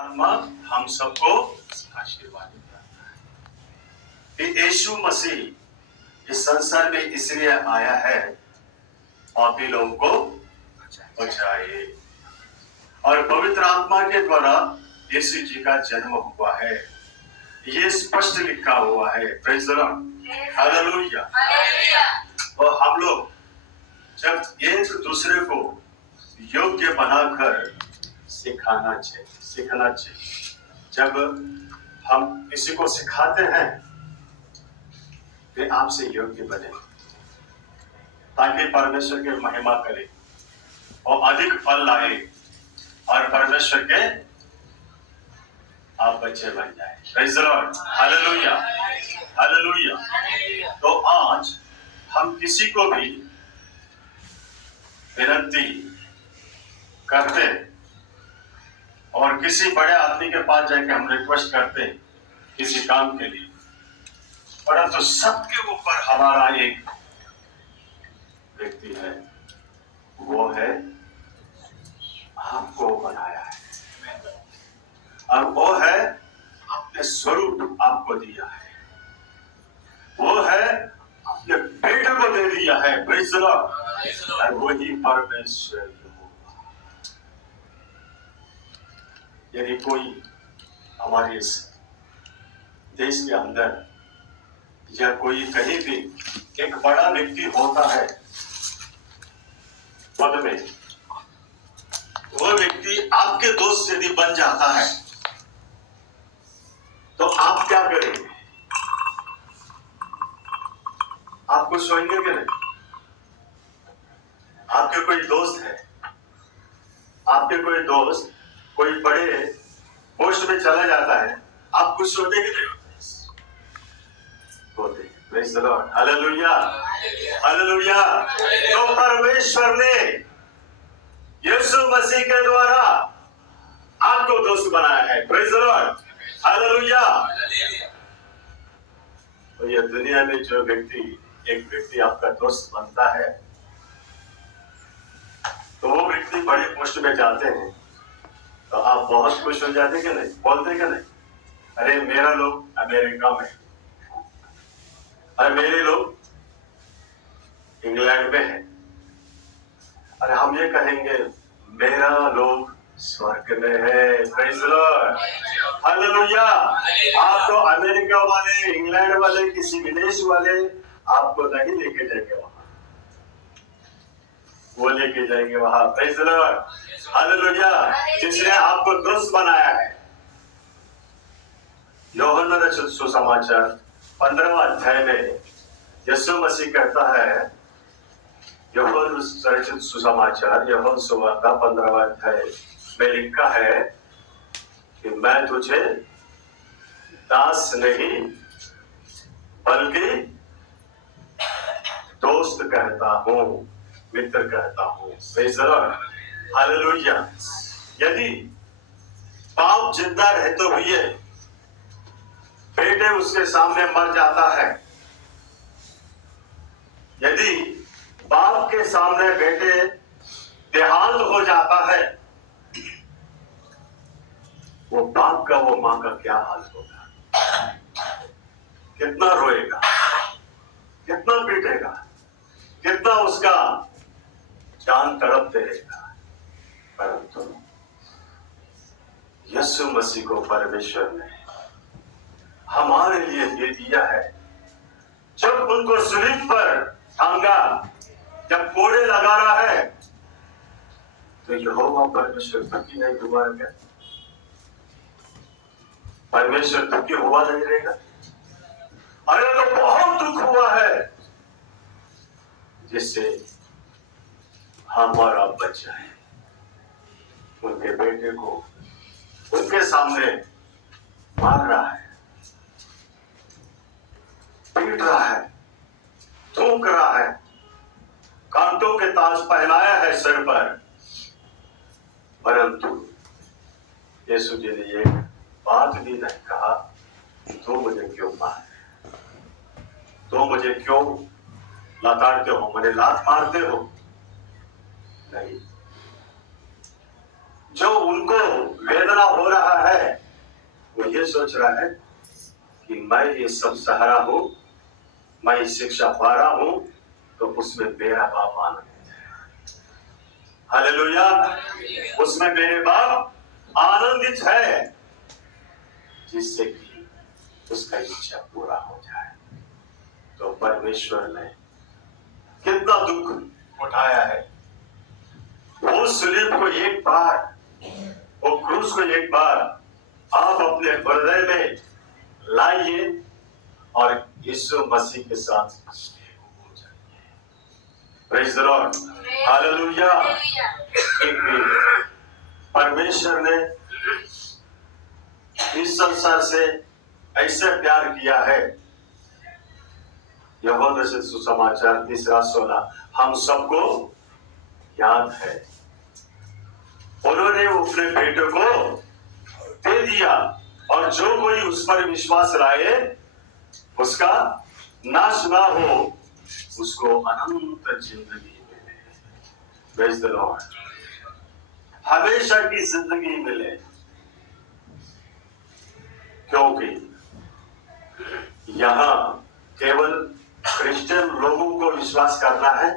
आत्मा हम सबको आशीर्वाद देता है कि यीशु मसीह इस संसार में इसलिए आया है पापी लोगों को बचाए और पवित्र आत्मा के द्वारा यीशु जी का जन्म हुआ है। ये स्पष्ट लिखा हुआ है। Praise the Lord, hallelujah. और हम लोग जब एक दूसरे को योग्य बनाकर सीखना चाहिए। जब हम किसी को सिखाते हैं वे आपसे योग्य बने ताकि परमेश्वर की महिमा करे और अधिक फल लाए और परमेश्वर के आप बच्चे बन जाए। Praise the Lord, hallelujah, hallelujah. तो आज हम किसी को भी विनती करते और किसी बड़े आदमी के पास जाके हम रिक्वेस्ट करते हैं किसी काम के लिए, परंतु सबके ऊपर हमारा एक व्यक्ति है, वो है आपको बनाया है और वो है अपने स्वरूप आपको दिया है, वो है अपने बेटे को दे दिया है। प्रेज़ द लॉर्ड, और वही परमेश्वर होगा। यदि कोई हमारे इस देश के अंदर या कोई कहीं भी एक बड़ा व्यक्ति होता है पद में, वो व्यक्ति आपके दोस्त यदि बन जाता है तो आप क्या करेंगे? आप कुछ सोचेंगे कि नहीं? आपके कोई दोस्त है, आपके कोई दोस्त कोई बड़े पोस्ट में चला जाता है, आप कुछ सोचेंगे कि नहीं? होते। Praise the Lord, hallelujah, hallelujah. तो परमेश्वर ने यीशु मसीह के द्वारा आपको दोस्त बनाया है। Praise the Lord, hallelujah. तो ये दुनिया में जो एक व्यक्ति आपका दोस्त बनता है तो वो व्यक्ति बड़े पोस्ट में जाते हैं तो आप बहुत खुश हो जाते कि नहीं? बोलते कि नहीं? अरे मेरा लोग अमेरिका में, अरे मेरे लोग इंग्लैंड में है, अरे हम ये कहेंगे मेरा लोग स्वर्ग में है। Praise the Lord, hallelujah. आपको अमेरिका वाले, इंग्लैंड वाले, किसी विदेश वाले आपको नहीं लेके जाएंगे वहां, वो लेके जाएंगे वहां। Praise the Lord, hallelujah. जिसने आपको दोस्त बनाया है। यूहन्ना रचित सुसमाचार 15वां अध्याय में यीशु मसीह कहता है, यूहन्ना रचित सुसमाचार यूहन्ना सुवार्ता 15वां अध्याय में लिखा है कि मैं तुझे दास नहीं बल्कि दोस्त कहता हूँ, मित्र कहता हूँ। Praise the Lord, hallelujah. यदि बाप जिंदा रहते हुए बेटे उसके सामने मर जाता है, यदि बाप के सामने बेटे देहांत हो जाता है, वो बाप का वो मां का क्या हाल होगा? कितना रोएगा, कितना पीटेगा, कितना उसका जान तड़पते रहेगा। परंतु यीशु मसीह को परमेश्वर ने हमारे लिए दे दिया है। जब उनको सूलीब पर टांगा, जब कोड़े लगा रहा है तो यहोवा परमेश्वर दुखी नहीं हुआ है क्या? परमेश्वर दुखी हुआ नहीं रहेगा? अरे तो बहुत दुख हुआ है जिससे हम और आप बच जाए। उनके बेटे को उनके सामने मार रहा है, पीट रहा है, थूक रहा है, कांटों के ताज पहनाया है सिर पर, परंतु यीशु जी ने एक बात भी नहीं कहा, तो मुझे क्यों मार, तो मुझे क्यों लताड़ते हो, मुझे लात मारते हो? नहीं, जो उनको वेदना हो रहा है वो ये सोच रहा है कि मैं ये सब सहारा हूं, मैं ये शिक्षा पा रहा हूं, तो उसमें मेरा बाप आनंदित है। हालेलुया, उसमें मेरे बाप आनंदित है, जिससे कि उसका इच्छा पूरा हो जाए। तो परमेश्वर ने कितना दुख उठाया है। वो सलीब को एक बार, वो क्रूस को एक बार आप अपने हृदय में लाइए और यीशु मसीह के साथ प्रेज़ द लॉर्ड, हालेलुया। परमेश्वर ने इस संसार से ऐसे प्यार किया है। यूहन्ना से सुसमाचार 3:16 हम सबको याद है। उन्होंने अपने बेटे को दे दिया और जो कोई उस पर विश्वास लाए उसका नाश ना हो, उसको अनंत जिंदगी मिले। प्रेज़ द लॉर्ड, हमेशा की जिंदगी मिले। क्योंकि यहां केवल क्रिश्चियन लोगों को विश्वास करना है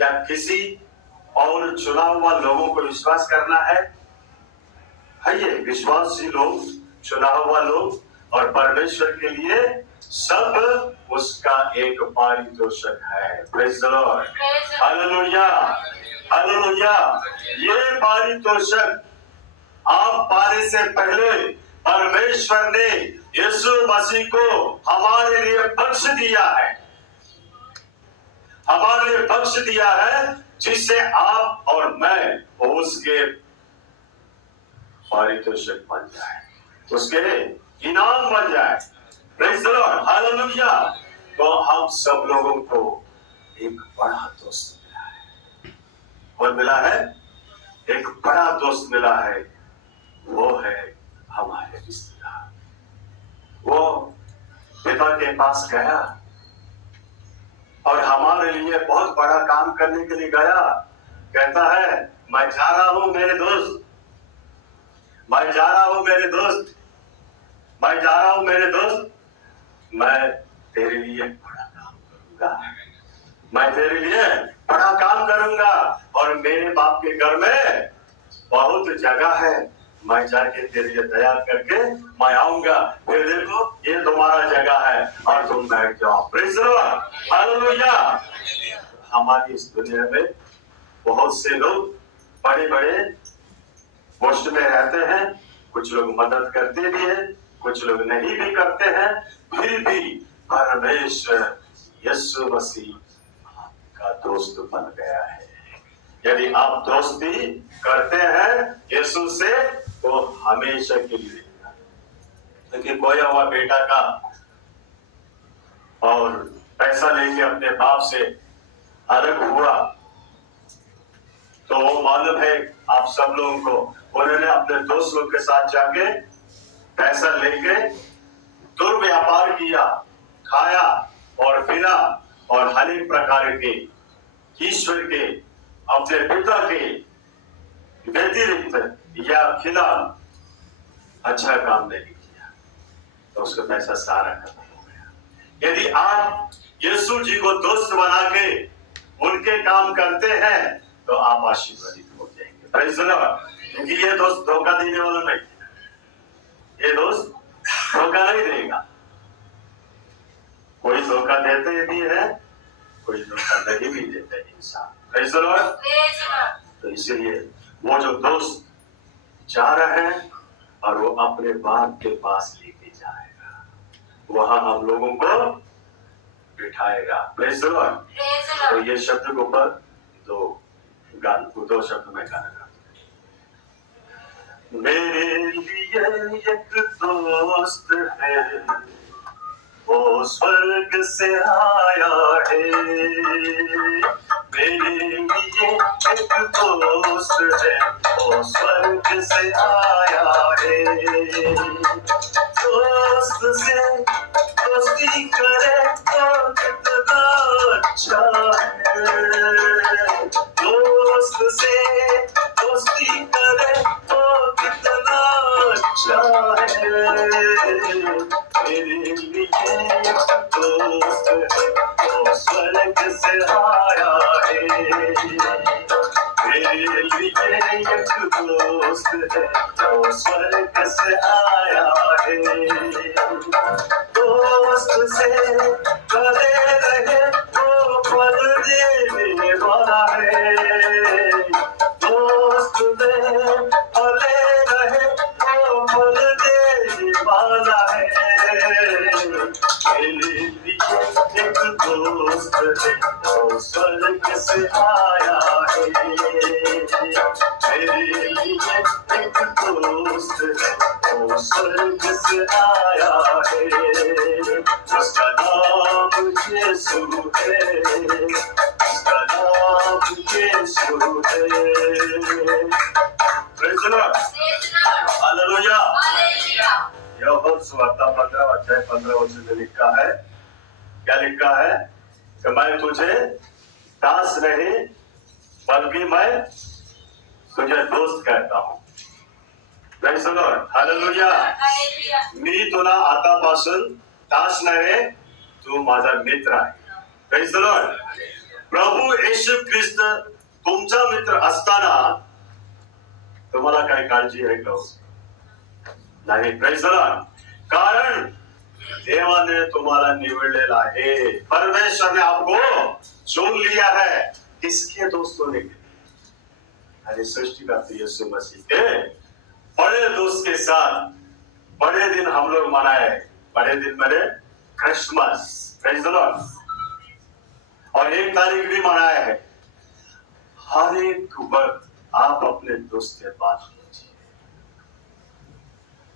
या किसी और चुना हुआ लोगों को विश्वास करना है ये विश्वासी लोग, चुना हुआ लोग, और परमेश्वर के लिए सब उसका एक पारितोषक है। Praise the Lord, hallelujah, hallelujah. ये पारितोषक आप पाने से पहले परमेश्वर ने यीशु मसीह को हमारे लिए बख्श दिया है, हमारे लिए बख्श दिया है, जिससे आप और मैं उसके पारितोषक बन जाए, उसके इनाम बन जाए। Praise the Lord, hallelujah. तो हम सब लोगों को एक बड़ा दोस्त मिला है। कौन मिला है? एक बड़ा दोस्त मिला है, वो है हमारे रिश्तेदार। वो पिता के पास गया और हमारे लिए बहुत बड़ा काम करने के लिए गया। कहता है मैं जा रहा हूं मेरे दोस्त, मैं जा रहा हूं मेरे दोस्त, मैं जा रहा हूं मेरे दोस्त, मैं तेरे लिए बड़ा काम करूंगा, मैं तेरे लिए बड़ा काम करूंगा और मेरे बाप के घर में बहुत जगह है, मैं जाके तेरे लिए तैयार करके मैं आऊंगा, फिर देखो ये तुम्हारा जगह है और तुम बैठ जाओ। Praise the Lord, hallelujah. हमारी इस दुनिया में बहुत से लोग बड़े बड़े पोस्ट में रहते हैं, कुछ लोग मदद करते भी हैं, कुछ लोग नहीं भी करते हैं, फिर भी परमेश्वर यीशु मसीह आपका दोस्त बन गया है। यदि आप दोस्ती करते हैं यीशु से तो हमेशा के लिए। लेकिन खोया हुआ बेटा का और पैसा लेके अपने बाप से अलग हुआ तो वो मालूम है आप सब लोगों को, उन्होंने अपने दोस्त लोग के साथ जाके पैसा लेके दुर्व्यापार किया, खाया और पीना और हर एक प्रकार के ईश्वर के, अपने पिता के व्यतिरिक्त या खिलाफ अच्छा काम नहीं किया, तो उसका पैसा सारा खत्म हो गया। यदि आप यीशु जी को दोस्त बना के उनके काम करते हैं तो आप आशीर्वादित हो जाएंगे। Praise the Lord. क्योंकि ये दोस्त धोखा देने वाला नहीं, ये दोस्त धोखा नहीं देगा। कोई धोखा देते भी है, कोई धोखा नहीं भी देते इंसान। Praise the Lord. तो इसलिए वो जो दोस्त जा रहे हैं और वो अपने बाप के पास लेके जाएगा, वहां हम लोगों को बिठाएगा। Praise the Lord. तो ये शब्द को पर दो शब्द में गाना। मेरे लिए एक दोस्त है, वो स्वर्ग से आया है। मेरे लिए एक दोस्त है, वो स्वर्ग से आया है। दोस्त से दोस्ती करे तो कितना अच्छा है। दोस्त से दोस्ती चाहे मेरे लिए दोस्त है वो स्वर्ग से आया है मेरे लिए एक दोस्त है वो स्वर्ग से आया है दोस्त से भले रहे वो फल देने वाला है दोस्त में भले रहे वो फल देने वाला है मेरे लिए एक दोस्त है वो स्वर्ग से आया है मेरे लिए एक दोस्त है वो स्वर्ग से आया है उसका नाम यीशु है उसका नाम यीशु है प्रेज़ द लॉर्ड हालेलुया यूहन्ना सुवार्ता 15 अध्याय 15 वचन में लिखा है क्या लिखा है कि मैं तुझे दास नहीं बल्कि मैं तुझे दोस्त कहता हूँ प्रेज़ द लॉर्ड हालेलुया मी तुला आतापासून दास नव्हे तू माझा मित्र आहे प्रेज़ द लॉर्ड प्रभू येशू ख्रिस्त तुमचा मित्र असताना तुम्हाला काय काळजी आहे का नाही प्रेज़ द लॉर्ड कारण देवाने तुम्हाला निवडलेला आहे परमेश्वर ने आपको चुन लिया है किसके दोस्तों ने अरे सृष्टिकर्ता यीशु मसीह के बड़े दोस्त के साथ बड़े दिन हम लोग मनाए बड़े दिन मेरे क्रिसमस प्रेज़ द लॉर्ड और 1 तारीख भी मनाया है हर एक वक्त आप अपने दोस्त से बात कीजिए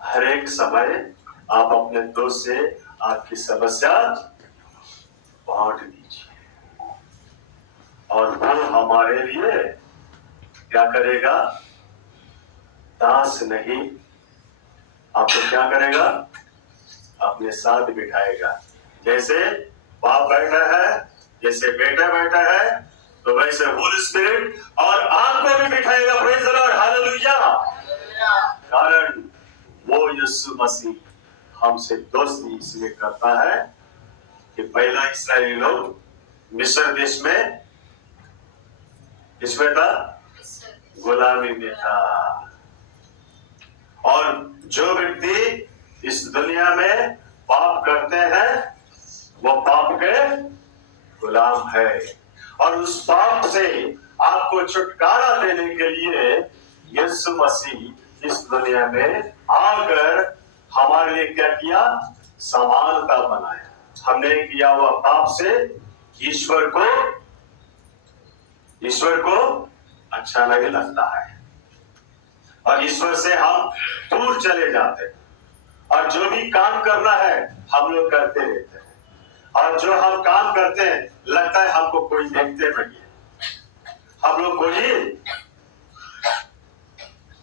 हर एक समय आप अपने दोस्त से आपकी समस्या बांट दीजिए और वो हमारे लिए क्या करेगा दास नहीं आपको क्या करेगा अपने साथ बिठाएगा जैसे बाप बैठा है जैसे बेटा बैठा है तो वैसे होली स्पिरिट और आपको भी बिठाएगा प्रेज़ द लॉर्ड हालेलुया कारण वो यीशु मसीह हमसे दोस्ती इसलिए करता है कि पहला इस्राएली लोग मिस्र देश में किसमें था गुलामी में था और जो व्यक्ति इस दुनिया में पाप करते हैं वो पाप के गुलाम है और उस पाप से आपको छुटकारा देने के लिए यीशु मसीह इस दुनिया में आकर हमारे लिए क्या किया समानता बनाया हमने किया हुआ पाप से ईश्वर को अच्छा नहीं लगता है और ईश्वर से हम दूर चले जाते हैं और जो भी काम करना है हम लोग करते रहते हैं और जो हम काम करते हैं लगता है हमको कोई देखते नहीं हम लोग कोई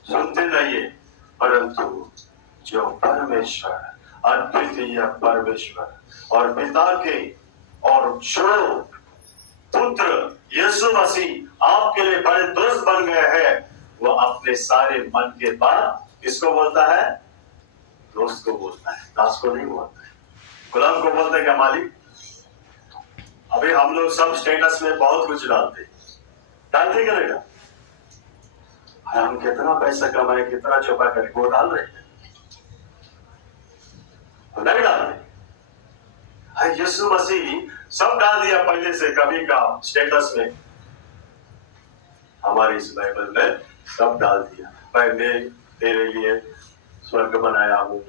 सुनते नहीं है परंतु जो परमेश्वर अद्वितीय परमेश्वर और पिता के और जो पुत्र यीशु मसीह आपके लिए बड़े दोस्त बन गए हैं वो अपने सारे मन के बात किसको बोलता है दोस्त को बोलता है दास को नहीं बोलता है गुलाम को बोलता है क्या मालिक अभी हम लोग सब स्टेटस में बहुत कुछ डालते क्या नहीं डालते हम कितना पैसा कमाए कितना छुपा करके वो डाल रहे हैं नहीं डाल रहे यीशु मसीह सब डाल दिया पहले से कभी का स्टेटस में हमारी इस बाइबल में सब डाल दिया मैं तेरे लिए स्वर्ग बनाया हूँ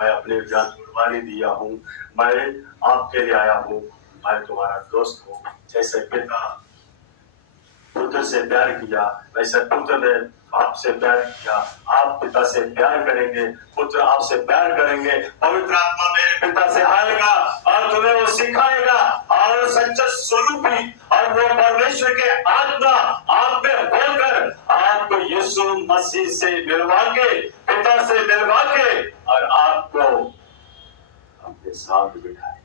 मैं अपने जान कुर्बानी दिया हूँ मैं आपके लिए आया हूँ मैं तुम्हारा दोस्त हूँ जैसे पिता पुत्र से प्यार किया वैसे पुत्र ने बाप से प्यार किया आप पिता से प्यार करेंगे पुत्र आपसे प्यार करेंगे पवित्र आत्मा मेरे पिता से आएगा और तुम्हें वो सिखाएगा और सच्चा स्वरूपी और वो परमेश्वर के आत्मा आप में होकर आपको यीशु मसीह से मिलवा के पिता से मिलवा के और आपको अपने साथ बिठाएगा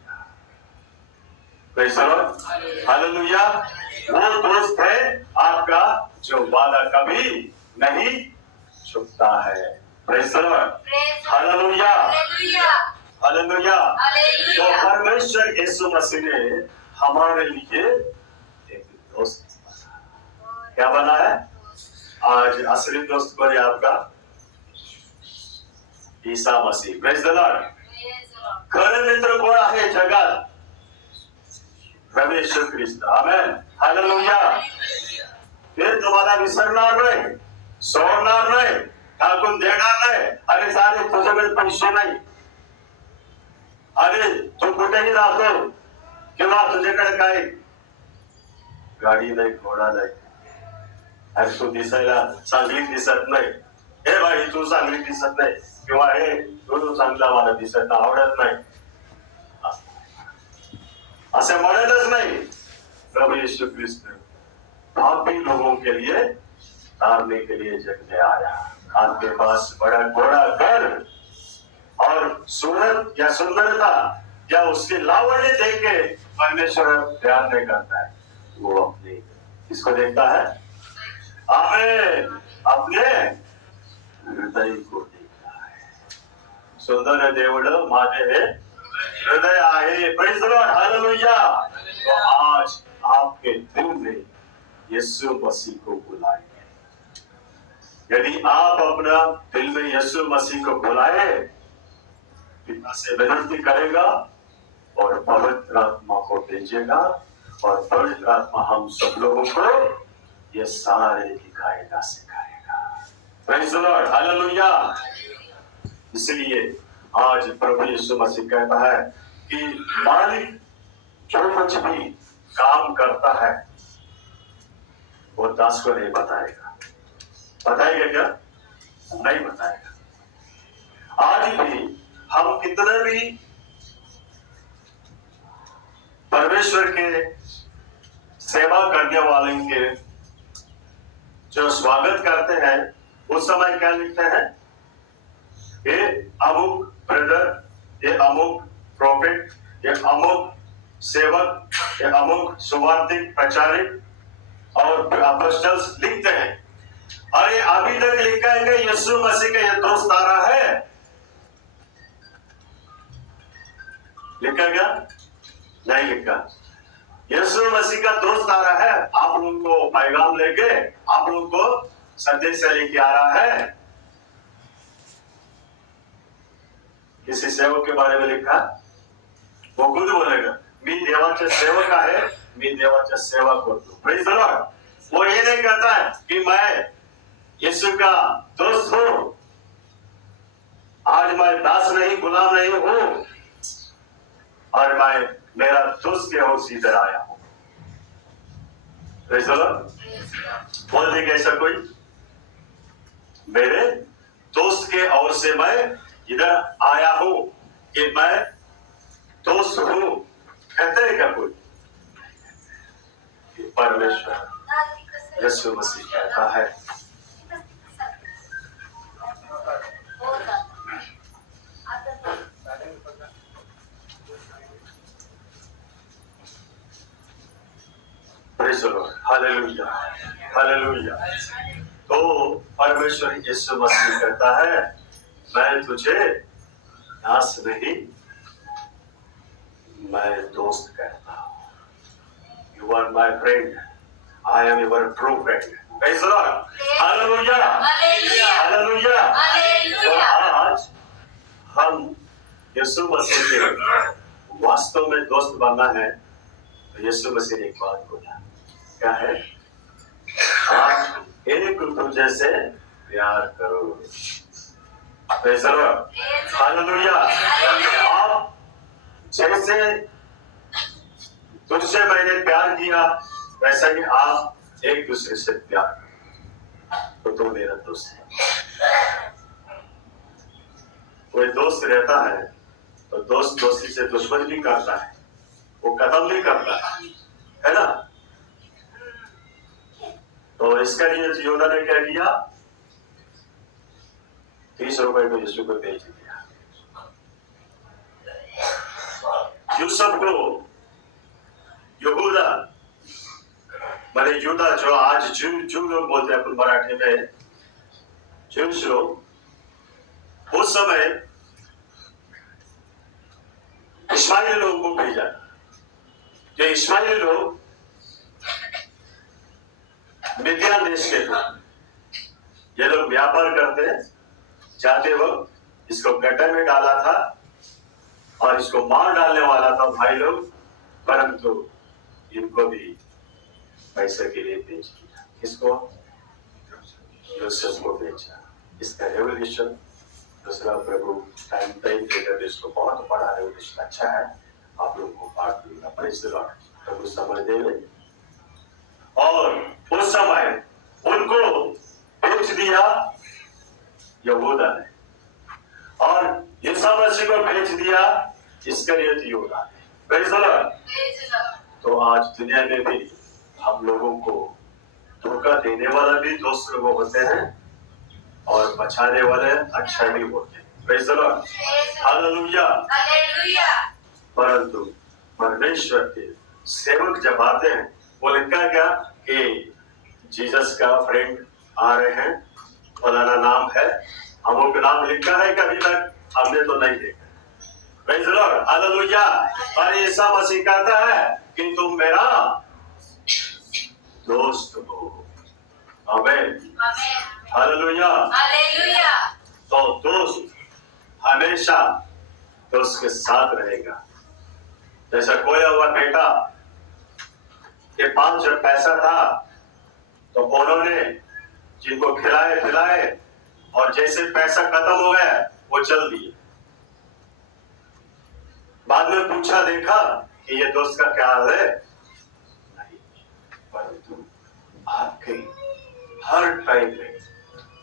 हालेलुया वो दोस्त है आपका जो वादा कभी नहीं छुपता है praise the Lord, hallelujah, hallelujah. तो परमेश्वर यीशु मसीह ने हमारे लिए एक दोस्त बना। क्या बना है? आज असली दोस्त कौन है आपका? Isa Masih. Praise the Lord. खरे मित्र कोण आहे जगात? प्रभु येशू ख्रिस्त। आमेन, हालेलुया। ते तुम्हाला विसरणार नाही, सोडणार नाही, टाकून देणार नाही। अरे सारे तुझ्याकडे पैसे नाही, अरे तू कुठेही राहतो किंवा तुझ्याकडे काय गाडी नाही, घोडा नाही, अरे तू दिसायला चांगली दिसत नाही, हे भाई तू चांगली दिसत नाही, किंवा हे तू चांगला मला दिसत आवडत नाही, ऐसे म्हणतच नहीं। प्रभु यीशु ख्रिस्त पापी लोगों के लिए तारने के लिए जग में आया। आपके पास बड़ा घोड़ा घर और सूरत या सुंदरता या उसकी लावण्य देख के परमेश्वर ध्यान नहीं करता है, वो अपने किसको देखता है? आमेन, अपने हृदय को देखता है। सुंदर है देवड़ माझे हृदय आहे। Praise the Lord, hallelujah. तो आज आपके दिल में यीशु मसीह को बुलाएंगे। यदि आप अपना दिल में यीशु मसीह को बुलाए, पिता से विनती करेगा और पवित्र आत्मा को भेजेगा, और पवित्र आत्मा हम सब लोगों को ये सारे दिखाएगा, सिखाएगा। Praise the Lord, hallelujah. इसलिए आज प्रभु यीशु मसीह कहता है कि मालिक जो कुछ भी काम करता है वो दास को नहीं बताएगा। बताएगा क्या? नहीं बताएगा। आज भी हम कितने भी परमेश्वर के सेवा करने वाले के जो स्वागत करते हैं, उस समय क्या लिखते हैं? ये अमुक ब्रदर, ये अमुक प्रोफेट, ये अमुक सेवक, ये अमुक सुवार्तिक प्रचारक और अपोस्टल्स लिखते हैं। अरे अभी तक लिखा है कि यीशु मसीह का ये दोस्त आ रहा है, लिखा क्या? नहीं लिखा। यीशु मसीह का दोस्त आ रहा है, आप लोगों को पैगाम लेके, आप लोगों को संदेश लेके आ रहा है। किसी सेवक के बारे में लिखा, वो खुद बोलेगा मी देवाचे सेवक आहे, मी देवाचे सेवा करतो। Praise the Lord. वो ये नहीं कहता है कि मैं यीशु का दोस्त हूं, आज मैं दास नहीं, गुलाम नहीं हूं, और मैं मेरा दोस्त के ओर से इधर आया हूं। Praise the Lord. बोल देगा ऐसा कोई? मेरे दोस्त के ओर से मैं इधर आया हूं कि मैं दोस्त हूं, कहते हैं क्या कोई? परमेश्वर यीशु मसीह कहता है praise the Lord, hallelujah, hallelujah. तो परमेश्वर यीशु मसीह कहता है मैं तुझे दास नहीं, मैं दोस्त कहता हूं। You are my friend, I am your true friend. Praise the Lord, hallelujah, hallelujah. तो आज हम यीशु मसीह के वास्तव में दोस्त बनना है, तो यीशु मसीह ने एक बात बोला, क्या है? आप एक दूसरे से प्यार करो। Praise the Lord, hallelujah. आप जैसे तुझसे मैंने प्यार किया, वैसा ही आप एक दूसरे से प्यार करो, तो मेरा दोस्त है। कोई दोस्त रहता है तो दोस्त दोस्ती से दुश्मन भी करता है, वो कत्ल भी करता है ना? तो इसका लिए योना ने क्या किया? 30 रुपए को यीशु को भेज दिया। यूसुफ को यहूदा, माने यूदा, जो आज जू लोग बोलते हैं अपन मराठी में, जूस लोग, उस समय इस्माइली लोगों को भेजा। ये इस्माइली लोग मिद्यान देश के थे। ये लोग व्यापार करते जाते वक्त इसको गड्ढे में डाला था और इसको मार डालने वाला था भाई लोग, परंतु इनको भी पैसे के लिए बेच दिया। किसको? यूसुफ को बेचा। इसका रेवोल्यूशन दूसरा प्रभु टाइम देकर इसको बहुत बड़ा रेवोल्यूशन अच्छा है, आप लोगों को बांट दूंगा। Praise the Lord. प्रभु समझ देंगे। और उस समय उनको बेच दिया यहूदा ने, और यीशु मसीह को बेच दिया इस्करियोत यहूदा ने। Praise the Lord. तो आज दुनिया में भी हम लोगों को धोखा देने वाला भी दोस्त लोग होते हैं और बचाने वाले अच्छा भी होते हैं। Praise the Lord. हालेलुया। परंतु परमेश्वर के सेवक जब आते हैं, वो लिखा क्या कि जीसस का फ्रेंड आ रहे हैं, फलाना नाम है, अमुक नाम लिखा है, कभी तक हमने तो नहीं देखा। Praise the Lord. हालेलुया। और यीशु मसीह कहता है कि तुम मेरा दोस्त हो। आमीन। हालेलुया। तो दोस्त हमेशा दोस्त के साथ रहेगा। जैसा खोया हुआ बेटा के पास जब पैसा था तो उन्होंने जिनको खिलाए पिलाए, और जैसे पैसा खत्म हो गया वो चल दिए। बाद में पूछा देखा कि ये दोस्त का क्या हाल है? नहीं, परंतु आपके हर टाइम में,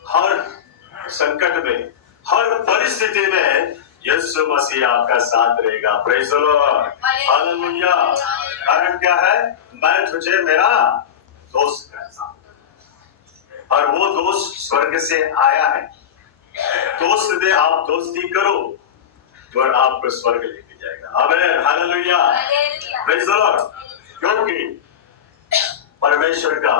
हर संकट में, हर परिस्थिति में यीशु मसीह आपका साथ रहेगा। Praise the Lord. हालेलुया। कारण क्या है? मैं तुझे मेरा दोस्त कहता हूं, और वो दोस्त स्वर्ग से आया है। दोस्त दे आप दोस्ती करो और आपको स्वर्ग लेके जाएगा। आमीन। हालेलुया। Praise the Lord. क्योंकि परमेश्वर का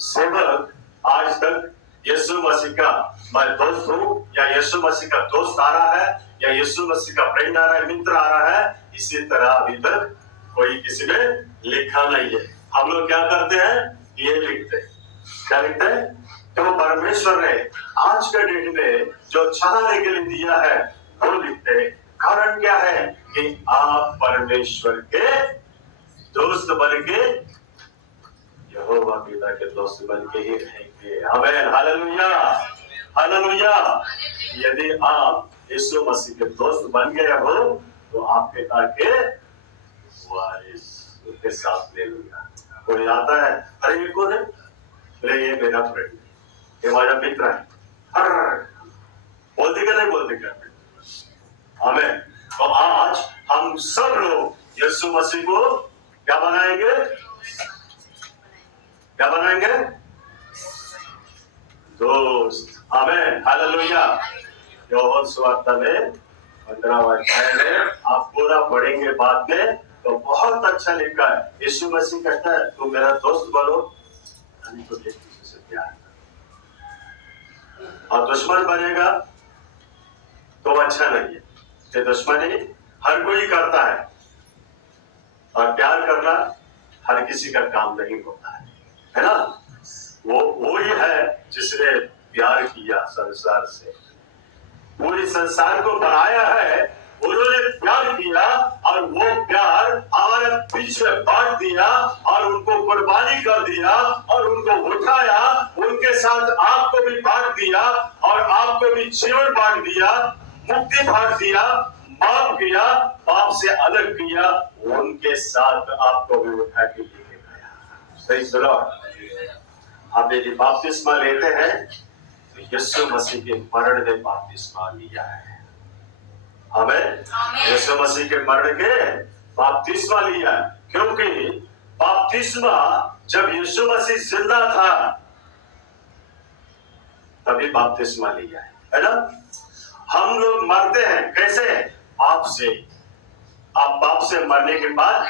सेवक आज तक यीशु मसीह का मैं दोस्त हूं, या यीशु मसीह का दोस्त आ रहा है, या यीशु मसीह का फ्रेंड आ रहा है, मित्र आ रहा है, इसी तरह अभी तक कोई किसी ने लिखा नहीं है। हम लोग क्या करते हैं? ये लिखते हैं। क्या लिखते हैं? तो परमेश्वर ने आज के डेट में जो चाहने के लिए दिया है वो लिखते हैं। कारण क्या है? कि आप परमेश्वर के दोस्त बन के यहोवा पिता के दोस्त बन के ही रहेंगे। आमीन। हालेलुया। हालेलुया। यदि आप यीशु मसीह के दोस्त बन गए हो तो आप पिता के वारिस उनके साथ ले लूंगा। कोई आता है, अरे ये कौन है? अरे ये मेरा फ्रेंड, ये हमारा मित्र है। हर बोलते क्या नहीं बोलते क्या? आमीन। तो आज हम सब लोग यीशु मसीह को क्या बनाएंगे? क्या बनाएंगे? दोस्त। आमीन। हालेलुया। योहन सुवार्ता में 15वां अध्याय में आप पूरा पढ़ेंगे बाद में, तो बहुत अच्छा लिखा है। यीशु मसीह कहता है तू मेरा दोस्त बनो, नहीं तो एक दूसरे से प्यार कर। और दुश्मन बनेगा तो अच्छा नहीं है। ये दुश्मनी हर कोई करता है, और प्यार करना हर किसी का काम नहीं होता है ना? वो ही है जिसने प्यार किया संसार से, पूरी संसार को बनाया है, उन्होंने प्यार किया, और वो प्यार हमारे बीच में बांट दिया, और उनको कुर्बानी कर दिया, और उनको उठाया, उनके साथ आपको भी बांट दिया, और आपको भी जीवन बांट दिया, मुक्ति बांट दिया, माफ किया, पाप से अलग किया, उनके साथ आपको भी उठा के लेके गया। सही सुनो। आप यदि बपतिस्मा लेते हैं तो यीशु मसीह के मरण में बपतिस्मा लिया है। हमें यीशु मसीह के मरण के बपतिस्मा लिया है, क्योंकि बपतिस्मा जब यीशु मसीह जिंदा था तभी बपतिस्मा लिया है ना? हम लोग मरते हैं कैसे? पाप से। आप पाप से मरने के बाद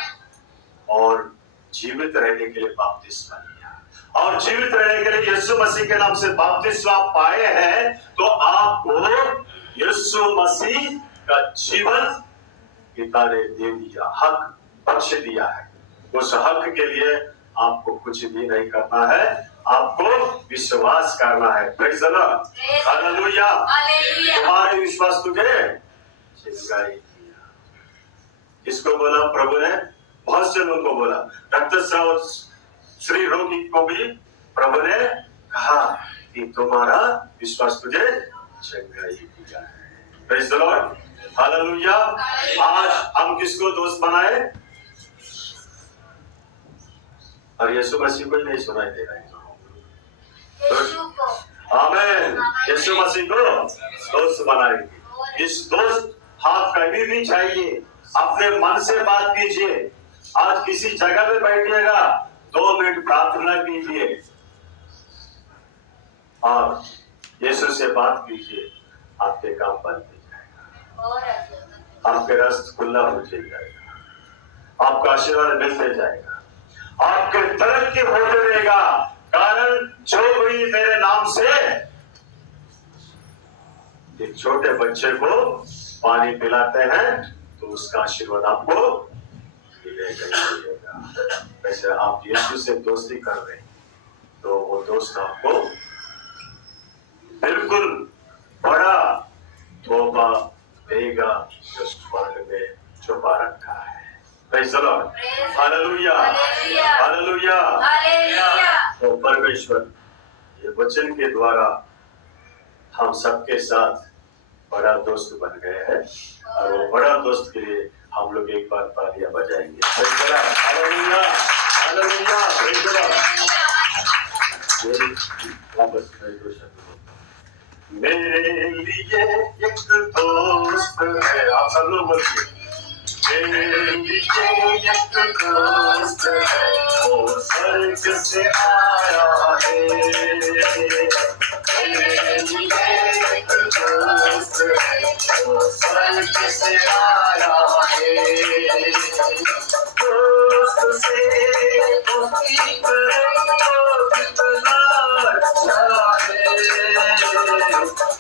और जीवित रहने के लिए बपतिस्मा लिया, और जीवित रहने के लिए यीशु मसीह के नाम से बपतिस्मा पाए हैं, तो आपको यीशु मसीह का जीवन पिता ने दे दिया, हक बख्श दिया है। उस हक के लिए आपको कुछ भी नहीं करना है, आपको विश्वास करना है। Praise the Lord, hallelujah. तुम्हारे विश्वास तुझे जिंदगाई दिया। किसको बोला प्रभु ने? बहुत से लोगों को बोला। रक्तस्राव श्री रोगी को भी प्रभु ने कहा कि तुम्हारा विश्वास तुझे जिंदगाई दिया है। Praise the Lord, hallelujah. आज हम किसको दोस्त बनाए? और यीशु मसीह को ही नहीं सुनाई दे रहा है। आमीन। यीशु मसीह को दोस्त बनाएंगे। इस दोस्त आप कभी भी चाहिए, अपने मन से बात कीजिए। आज किसी जगह पे बैठिएगा, 2 मिनट प्रार्थना कीजिए और यीशु से बात कीजिए, आपके काम बंद हो जाएगा, आपके रास्ते खुला हो जाएगा, आपका आशीर्वाद मिलते जाएगा, आपके तरक्की होते रहेगा। कारण जो कोई मेरे नाम से एक छोटे बच्चे को पानी पिलाते हैं तो उसका आशीर्वाद आपको मिलेगा। वैसे आप यीशु से दोस्ती कर रहे हैं तो वो दोस्त आपको बिल्कुल बड़ा तोहफा देगा जो स्वर्ग में छुपा रखा है। Praise the Lord, hallelujah, hallelujah. तो परमेश्वर ये वचन के द्वारा हम सबके साथ बड़ा दोस्त बन गए हैं और वो बड़ा दोस्त के लिए हम लोग एक बार तालियां बजाएंगे। Praise the Lord, hallelujah, hallelujah, praise the Lord. वापस मेरे लिए एक दोस्त है। आप सब लोग बोलिए, मेरे लिए एक दोस्त है, वो स्वर्ग से आया है। मेरे लिए एक दोस्त है, वो स्वर्ग से आया है। दोस्त से दोस्ती करे तो कितना अच्छा है।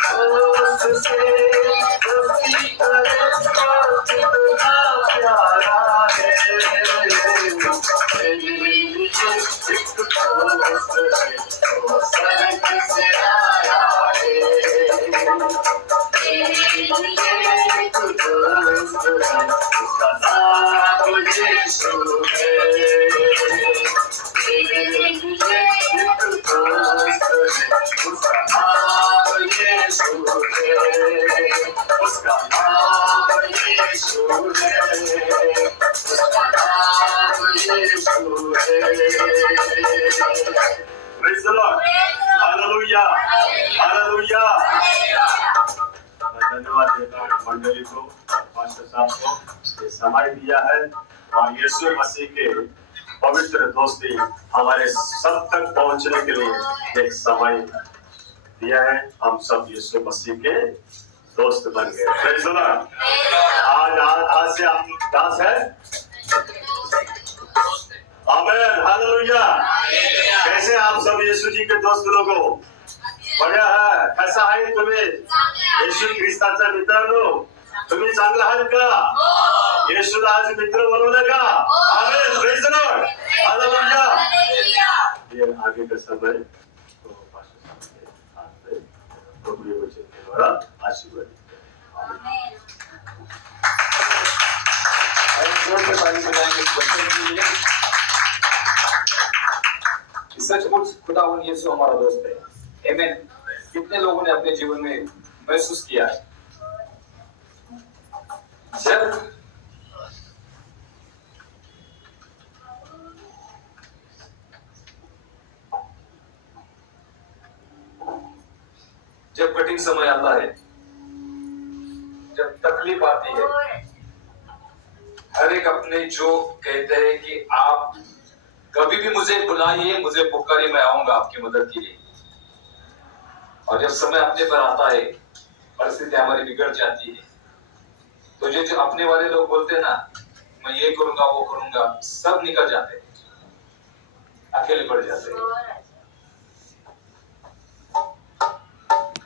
दोस्त से दोस्ती करे तो कितना प्यारा है। मेरे लिए एक दोस्त है, वो स्वर्ग से आया है। मेरे लिए एक दोस्त है, उसका नाम यीशु है। मेरे लिए एक दोस्त है, उसका नाम यीशु है। उसका नाम यीशु है। उसका नाम यीशु है। Praise the Lord, hallelujah, hallelujah. धन्यवाद देता हूं मंडली को, पास्टर साहब को ये समय दिया है और यीशु मसीह के पवित्र दोस्ती हमारे सब तक पहुंचने के लिए एक समय दिया है। हम सब यीशु मसीह के दोस्त बन गए। Praise the Lord. आज से हम दास है। आमीन, हालेलुया। कैसे आप सब यीशु जी के दोस्त लोगों? बघा है, कैसा आहे तुम्ही? येशू ख्रिस्ताचा मित्रांनो, तुम्ही चांगला आहात का? येशूला आज मित्र बनवलं का? आमेन, प्रेज द लॉर्ड, हालेलुया। ये आगे का समय तो पास्टर साहब के हाथ में प्रभु के वचन के द्वारा आशीर्वाद देते हैं। आमीन। जोर से ताली बजाएंगे इस वचन के लिए। सचमुच खुदावन यीशु हमारा दोस्त है। आमीन। कितने लोगों ने अपने जीवन में महसूस किया है जब कठिन समय आता है, जब तकलीफ आती है, हर एक अपने जो कहते हैं कि आप कभी भी मुझे बुलाइए, मुझे पुकारिए, मैं आऊंगा आपकी मदद के लिए। और जब समय अपने पर आता है, परिस्थिति हमारी बिगड़ जाती है, तो जो अपने वाले लोग बोलते हैं ना, मैं ये करूंगा वो करूंगा, सब निकल जाते हैं, अकेले पड़ जाते हैं।